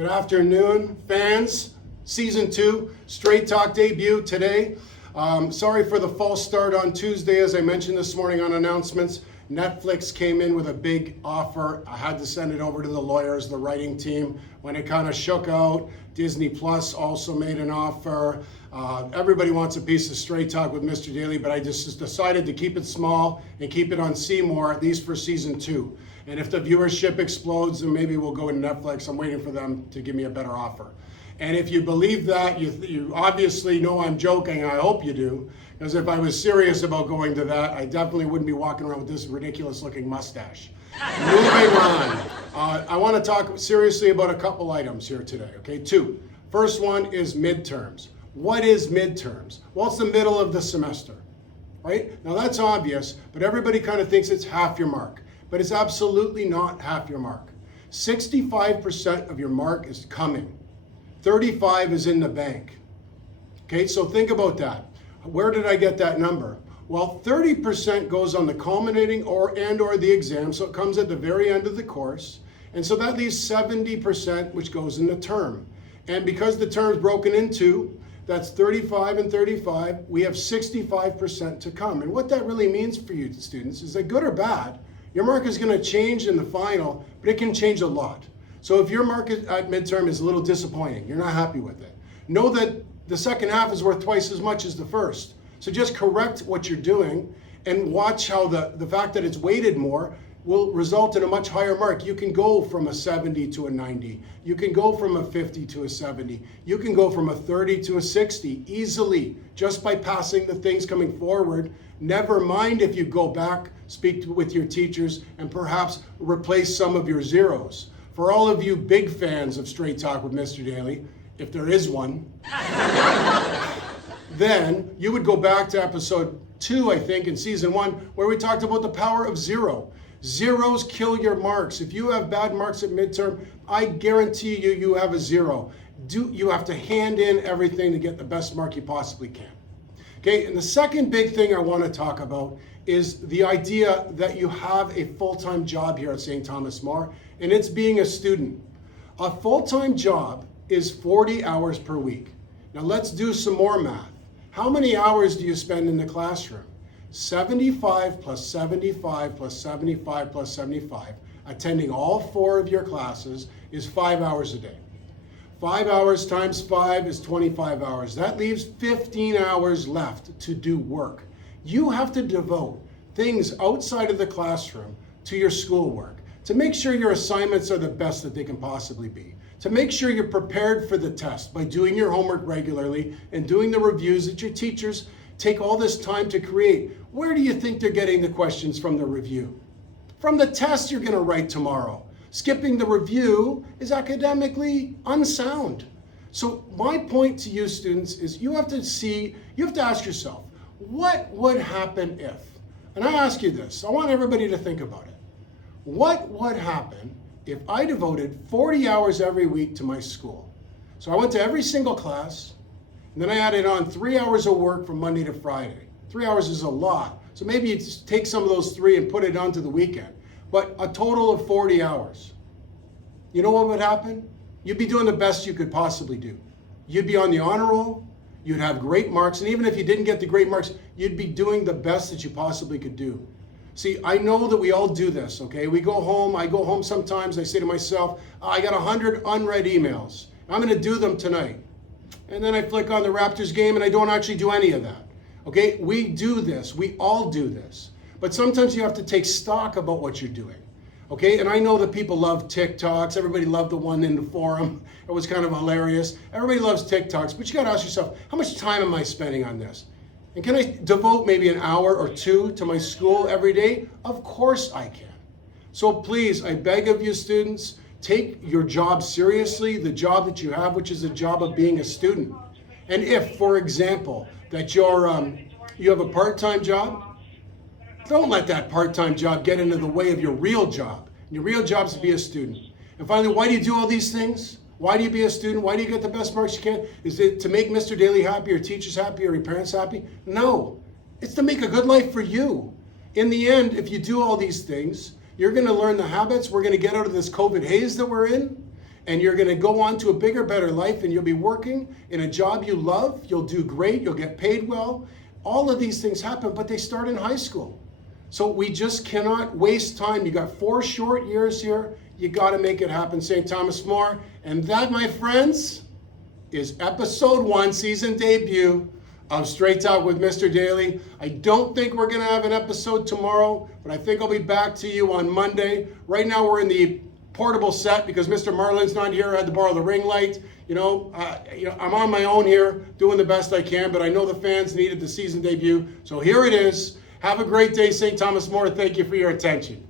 Good afternoon, fans. Season 2, Straight Talk debut today. Sorry for the false start on Tuesday. As I mentioned this morning on announcements, Netflix came in with a big offer. I had to send it over to the lawyers, the writing team. When it kind of shook out, Disney Plus also made an offer. Everybody wants a piece of Straight Talk with Mr. Daly, but I just decided to keep it small and keep it on Seymour, at least for season 2. And if the viewership explodes, then maybe we'll go to Netflix. I'm waiting for them to give me a better offer. And if you believe that, you obviously know I'm joking. I hope you do. Because if I was serious about going to that, I definitely wouldn't be walking around with this ridiculous looking mustache. Moving on. I want to talk seriously about a couple items here today, okay? 2. First one is midterms. What is midterms? Well, it's the middle of the semester, right? Now that's obvious, but everybody kind of thinks it's half your mark. But it's absolutely not half your mark. 65% of your mark is coming. 35 is in the bank. Okay, so think about that. Where did I get that number? Well, 30% goes on the culminating or the exam, so it comes at the very end of the course. And so that leaves 70%, which goes in the term. And because the term is broken into, that's 35 and 35, we have 65% to come. And what that really means for you students is that good or bad, your mark is going to change in the final, but it can change a lot. So if your mark at midterm is a little disappointing, you're not happy with it, know that the second half is worth twice as much as the first. So just correct what you're doing and watch how the fact that it's weighted more will result in a much higher mark. You can go from a 70 to a 90. You can go from a 50 to a 70. You can go from a 30 to a 60 easily just by passing the things coming forward. Never mind if you go back, speak with your teachers, and perhaps replace some of your zeros. For all of you big fans of Straight Talk with Mr. Daly, if there is one, then you would go back to episode 2, I think, in season 1, where we talked about the power of 0. Zeros kill your marks. If you have bad marks at midterm, I guarantee you have a 0. You have to hand in everything to get the best mark you possibly can. Okay, and the second big thing I want to talk about is the idea that you have a full-time job here at St. Thomas More, and it's being a student. A full-time job is 40 hours per week. Now let's do some more math. How many hours do you spend in the classroom? 75 plus 75 plus 75 plus 75, attending all 4 of your classes, is 5 hours a day. 5 hours times 5 is 25 hours. That leaves 15 hours left to do work. You have to devote things outside of the classroom to your schoolwork, to make sure your assignments are the best that they can possibly be, to make sure you're prepared for the test by doing your homework regularly and doing the reviews that your teachers take all this time to create. Where do you think they're getting the questions from the review? From the test you're going to write tomorrow. Skipping the review is academically unsound. So my point to you students is you have to ask yourself, what would happen if? And I ask you this, I want everybody to think about it. What would happen if I devoted 40 hours every week to my school? So I went to every single class, and then I added on 3 hours of work from Monday to Friday. 3 hours is a lot. So maybe you just take some of those 3 and put it onto the weekend. But a total of 40 hours. You know what would happen? You'd be doing the best you could possibly do. You'd be on the honor roll, you'd have great marks, and even if you didn't get the great marks, you'd be doing the best that you possibly could do. See, I know that we all do this, okay? We go home, I go home sometimes, I say to myself, I got 100 unread emails. I'm gonna do them tonight. And then I flick on the Raptors game and I don't actually do any of that. Okay, we do this, we all do this. But sometimes you have to take stock about what you're doing. Okay, and I know that people love TikToks. Everybody loved the one in the forum. It was kind of hilarious. Everybody loves TikToks, but you gotta ask yourself, how much time am I spending on this? And can I devote maybe an hour or 2 to my school every day? Of course I can. So please, I beg of you students, take your job seriously, the job that you have, which is the job of being a student. And if, for example, that you have a part-time job, don't let that part-time job get into the way of your real job. Your real job is to be a student. And finally, why do you do all these things? Why do you be a student? Why do you get the best marks you can? Is it to make Mr. Daly happy, or teachers happy, or your parents happy? No, it's to make a good life for you. In the end, if you do all these things, you're gonna learn the habits. We're gonna get out of this COVID haze that we're in, and you're going to go on to a bigger, better life, and you'll be working in a job you love. You'll do great. You'll get paid well. All of these things happen, but they start in high school. So we just cannot waste time. You got 4 short years here. You got to make it happen, St. Thomas More. And that, my friends, is episode 1, season debut of Straight Talk with Mr. Daly. I don't think we're going to have an episode tomorrow, but I think I'll be back to you on Monday. Right now we're in the portable set because Mr. Marlin's not here. I had to borrow the ring light. I'm on my own here doing the best I can, but I know the fans needed the season debut. So here it is. Have a great day, St. Thomas More. Thank you for your attention.